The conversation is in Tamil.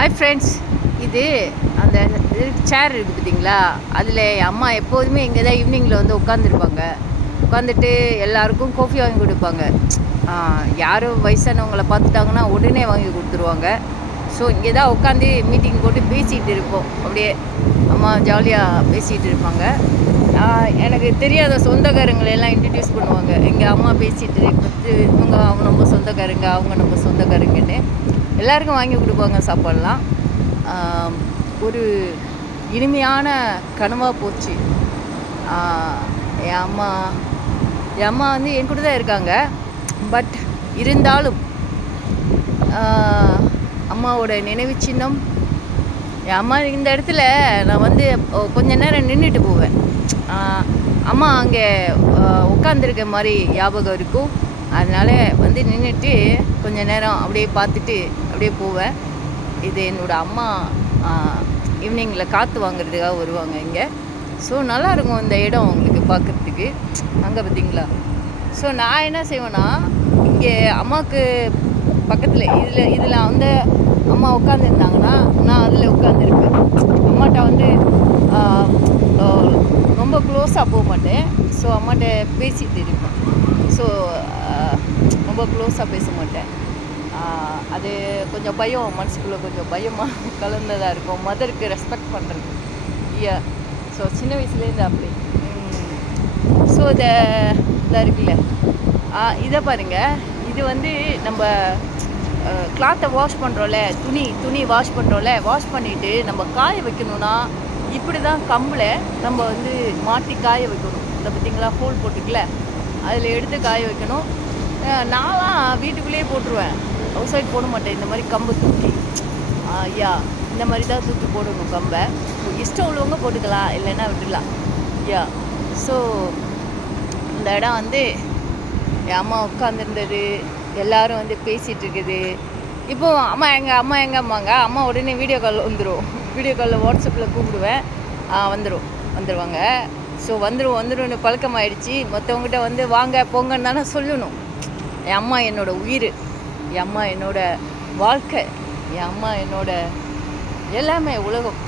ஹாய் ஃப்ரெண்ட்ஸ், இது அந்த சேர் இருக்குது பார்த்தீங்களா, அதில் என் அம்மா எப்போதுமே இங்கே தான் ஈவினிங்கில் வந்து உட்காந்துருப்பாங்க. உட்காந்துட்டு எல்லாருக்கும் காஃபி வாங்கி கொடுப்பாங்க. யாரும் வயசானவங்களை பார்த்துட்டாங்கன்னா உடனே வாங்கி கொடுத்துருவாங்க. ஸோ இங்கே தான் உட்காந்து மீட்டிங் போட்டு பேசிகிட்டு இருப்போம். அப்படியே அம்மா ஜாலியாக பேசிகிட்டு இருப்பாங்க. எனக்கு தெரியாத சொந்தக்காரங்களெல்லாம் இன்ட்ரடியூஸ் பண்ணுவாங்க. எங்கள் அம்மா பேசிகிட்டு இவங்க நம்ம சொந்தக்காரங்க, அவங்க நம்ம சொந்தக்காரங்கன்னு எல்லாருக்கும் வாங்கி கொடுப்பாங்க சாப்பாடெலாம். ஒரு இனிமையான கனவாக போச்சு. என் அம்மா வந்து என் கூட தான் இருக்காங்க. பட் இருந்தாலும் அம்மாவோட நினைவு சின்னம் என் அம்மா இந்த இடத்துல நான் வந்து கொஞ்ச நேரம் நின்றுட்டு போவேன். அம்மா அங்கே உட்காந்துருக்க மாதிரி ஞாபகம் இருக்கும். அதனால் வந்து நின்றுட்டு கொஞ்ச நேரம் அப்படியே பார்த்துட்டு அப்படியே போவேன். இது என்னோடய அம்மா ஈவினிங்கில் காற்று வாங்குறதுக்காக வருவாங்க இங்கே. ஸோ நல்லாயிருக்கும் இந்த இடம் அவங்களுக்கு பார்க்குறதுக்கு. அங்கே பார்த்தீங்களா? ஸோ நான் என்ன செய்வேன்னா, இங்கே அம்மாவுக்கு பக்கத்தில் இதில் வந்து அம்மா உட்காந்துருந்தாங்கன்னா நான் அதில் உட்காந்துருப்பேன். அம்மாட்ட வந்து ரொம்ப க்ளோஸாக போக மாட்டேன். ஸோ அம்மாட்ட பேசிகிட்டு இருப்பேன். ஸோ ரொம்ப க்ளோஸாக பேச மாட்டேன். அது கொஞ்சம் பயம், மனசுக்குள்ளே கொஞ்சம் பயமாக கலந்ததாக இருக்கும். மதருக்கு ரெஸ்பெக்ட் பண்ணுறது. ஸோ சின்ன வயசுலேருந்து அப்படி. ஸோ இதாக இருக்குல்ல, இதை பாருங்கள். இது வந்து நம்ம கிளாத்தை வாஷ் பண்ணுறோம்ல, துணி வாஷ் பண்ணுறோம்ல, வாஷ் பண்ணிவிட்டு நம்ம காய வைக்கணும்னா இப்படி தான் கம்பில் நம்ம வந்து மாட்டி காய வைக்கணும். இதை பார்த்திங்களா, ஹோல் போட்டுக்கல, அதில் எடுத்து காய வைக்கணும். நான்லாம் வீட்டுக்குள்ளேயே போட்டுருவேன், அவுட் சைட் போட மாட்டேன். இந்த மாதிரி கம்பு தூக்கி இந்த மாதிரி தான் தூக்கி போடணும் கம்பை. இஷ்டம் உள்ளவங்க போட்டுக்கலாம், இல்லைன்னா விட்டுடலாம். ஸோ இந்த இடம் வந்து என் அம்மா உட்காந்துருந்தது, எல்லோரும் வந்து பேசிகிட்டு இருக்குது. இப்போது அம்மா எங்கே அம்மாங்க அம்மா உடனே வீடியோ கால் வந்துடும். வீடியோ காலில் வாட்ஸ்அப்பில் கூப்பிடுவேன், வந்துடுவாங்க. ஸோ வந்துடும் பழக்கமாயிடுச்சு. மற்றவங்ககிட்ட வந்து வாங்க போங்கன்னு தானே சொல்லணும். என் அம்மா என்னோடய உயிர், என் அம்மா என்னோடய வாழ்க்கை, என் அம்மா என்னோட எல்லாமே உலகம்.